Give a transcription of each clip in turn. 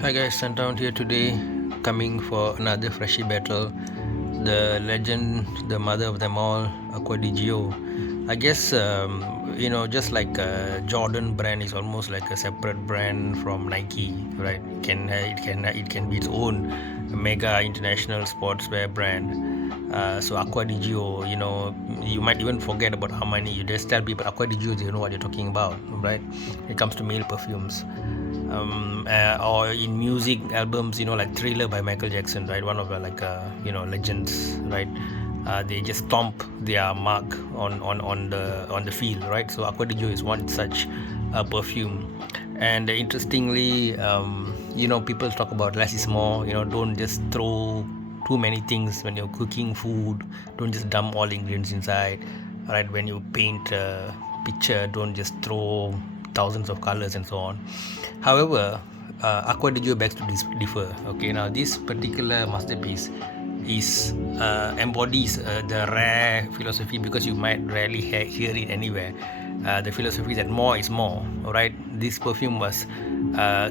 Hi guys, scenthound here today, coming for another Freshie battle. The legend, the mother of them all, Acqua di Gio. I guess just like Jordan brand is almost like a separate brand from Nike, right? It can be its own mega international sportswear brand. So Acqua di Gio, you might even forget about Armani. You just tell people Acqua di Gio, they know what you're talking about, right? It comes to male perfumes. Or in music albums, like Thriller by Michael Jackson, right? One of the legends, right? They just stomp their mark on the field, right? So Acqua di Gio is one such perfume. And interestingly, people talk about less is more. Don't just throw too many things when you're cooking food. Don't just dump all ingredients inside, right? When you paint a picture, don't just throw thousands of colors and so on. However, Acqua di Gio begs to differ. Okay, now this particular masterpiece is embodies the rare philosophy, because you might rarely hear it anywhere. The philosophy that more is more. Alright, this perfume was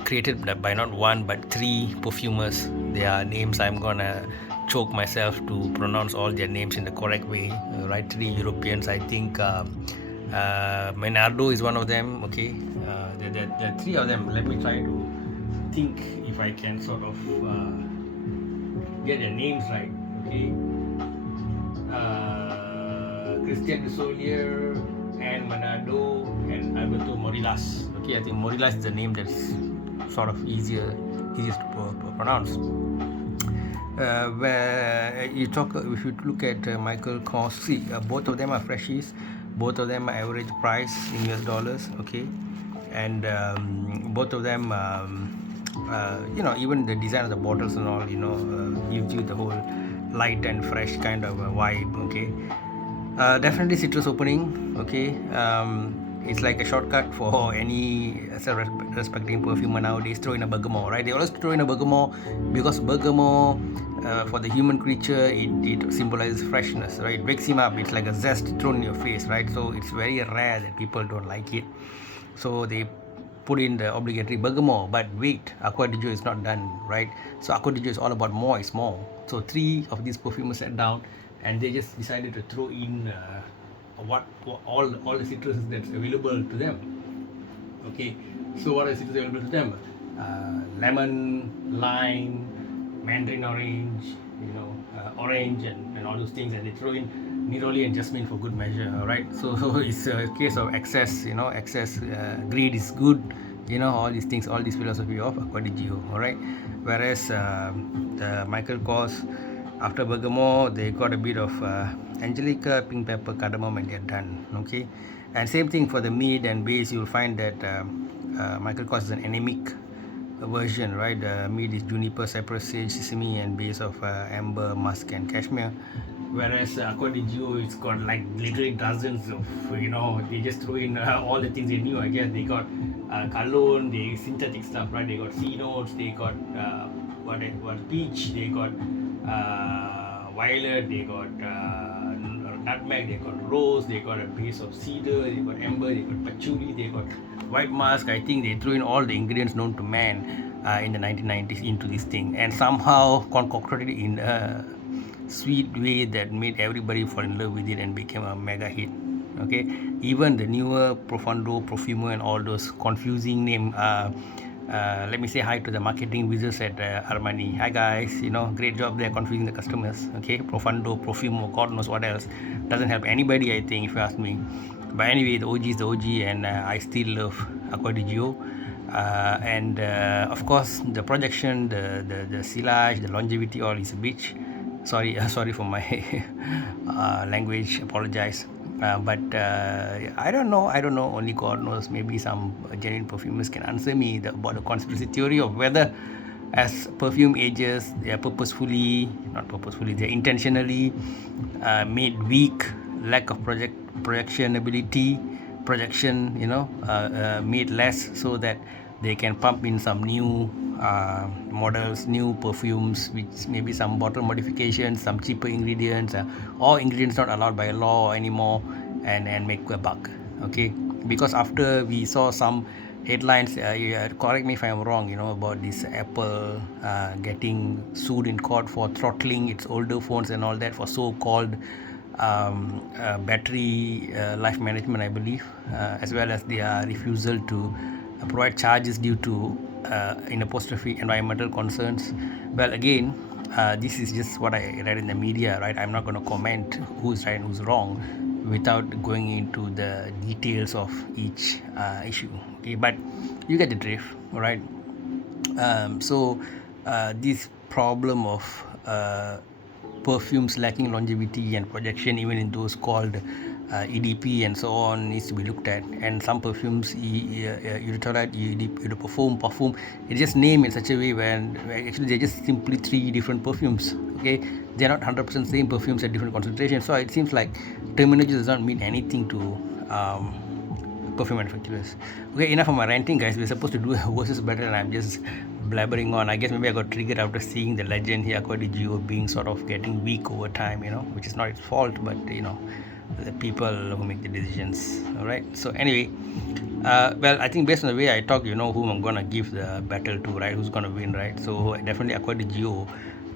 created by not one but three perfumers. Their names I'm gonna choke myself to pronounce all their names in the correct way. Right, three Europeans, I think. Menardo is one of them. Okay, there are three of them. Let me try to think if I can sort of get their names right. Okay, Christian Dusolier and Menardo and Alberto Morillas. Okay, I think Morillas is the name that's sort of easiest to pronounce. Where you talk, if you look at Michael Kors, see, both of them are Freshies, both of them are average price in US dollars, okay, and both of them, even the design of the bottles and all, gives you the whole light and fresh kind of vibe, okay. Definitely citrus opening, okay. It's like a shortcut for any self-respecting perfumer nowadays. Throw in a bergamot, right? They always throw in a bergamot because bergamot, for the human creature, it symbolizes freshness, right? It wakes him up. It's like a zest thrown in your face, right? So it's very rare that people don't like it. So they put in the obligatory bergamot. But wait, Acqua di Gio is not done, right? So Acqua di Gio is all about more is more. So three of these perfumers sat down and they just decided to throw in all the citruses that's available to them. Okay, so what are the citruses available to them? Lemon, lime, mandarin orange, orange, and all those things, and they throw in neroli and jasmine for good measure. All right, so it's a case of excess. Excess greed is good. All these things, all this philosophy of Acqua di Gio. All right, whereas the Michael Kors, after bergamot, they got a bit of angelica, pink pepper, cardamom, and they're done. Okay, and same thing for the mid and base. You'll find that Michael Kors is an anemic version, right? The mid is juniper, cypress, sage, sesame, and base of amber, musk, and cashmere. Whereas Acqua di Gio, it's got like literally dozens of, they just throw in all the things they knew. I guess they got cologne, they synthetic stuff, right? They got C notes, they got what peach, they got violet, they got nutmeg, they got rose, they got a base of cedar, they got amber, they got patchouli, they got white musk. I think they threw in all the ingredients known to man in the 1990s into this thing, and somehow concocted it in a sweet way that made everybody fall in love with it and became a mega hit. Okay, even the newer Profondo, Profumo, and all those confusing name. Let me say hi to the marketing wizards at Armani. Hi guys, great job there confusing the customers. Okay, Profondo, Profumo, God knows what else. Doesn't help anybody, I think, if you ask me. But anyway, the OG is the OG, and I still love Acqua di Gio. And of course, the projection, the silage, the longevity, all is a bitch. Sorry for my language. Apologize. But I don't know. Only God knows. Maybe some genuine perfumers can answer me about the conspiracy theory of whether, as perfume ages, they are they're intentionally made weak, lack of projectionability, made less so that they can pump in some new models, new perfumes, which maybe some bottle modifications, some cheaper ingredients, or ingredients not allowed by law anymore, and make a buck. Okay, because after we saw some headlines. Correct me if I'm wrong. About this Apple getting sued in court for throttling its older phones and all that for so-called battery life management, I believe, as well as their refusal to provide charges due to in apostrophe environmental concerns. Well, again, this is just what I read in the media, right? I'm not going to comment who's right and who's wrong without going into the details of each issue. Okay, but you get the drift, right? This problem of perfumes lacking longevity and projection, even in those called EDP and so on, needs to be looked at. And some perfumes, perfume, it's just named in such a way when actually they're just simply three different perfumes. Okay, they're not 100% same perfumes at different concentrations. So it seems like terminology does not mean anything to perfume manufacturers. Okay, enough of my ranting, guys. We're supposed to do versus better, and I'm just blabbering on. I guess maybe I got triggered after seeing the legend here, Acqua di Gio, being sort of getting weak over time, which is not its fault, but the people who make the decisions. All right. So anyway, well, I think based on the way I talk, whom I'm gonna give the battle to, right? Who's gonna win, right? So definitely Acqua di Gio,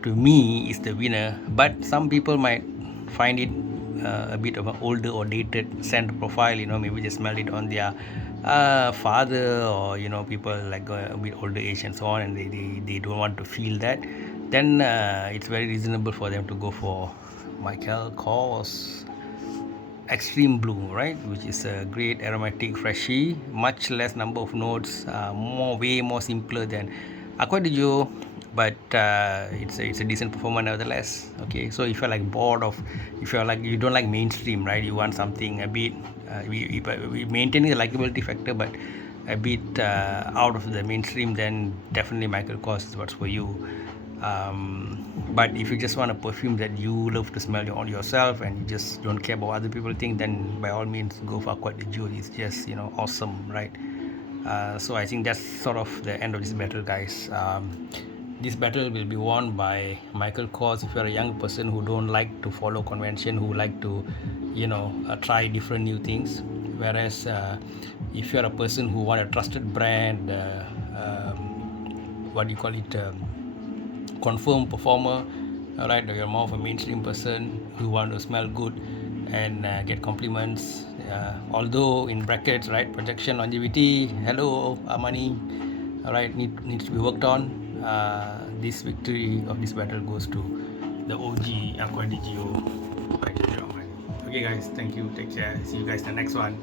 to me, is the winner. But some people might find it a bit of an older or dated scent profile. Maybe they smelled it on their father, or people like a bit older age and so on, and they don't want to feel that. Then it's very reasonable for them to go for Michael Kors Extreme Blue, right, which is a great aromatic Freshie, much less number of notes, way more simpler than Acqua di Gio, but it's a decent performer nevertheless. Okay, so if you're like bored of, if you're like, you don't like mainstream, right, you want something a bit we maintaining the likability factor, but a bit out of the mainstream, then definitely Michael Kors is what's for you. But if you just want a perfume that you love to smell on yourself and you just don't care about what other people think, then by all means go for Acqua di Gio. It's just awesome, right? So I think that's sort of the end of this battle, guys. This battle will be won by Michael Kors if you're a young person who don't like to follow convention, who like to try different new things. Whereas if you're a person who want a trusted brand, what do you call it, confirmed performer, right, you're more of a mainstream person who want to smell good and get compliments, although in brackets, right, projection, longevity, hello Armani, all right, needs to be worked on. This victory of this battle goes to the OG Acqua di Gio. Okay guys, thank you, take care, see you guys in the next one.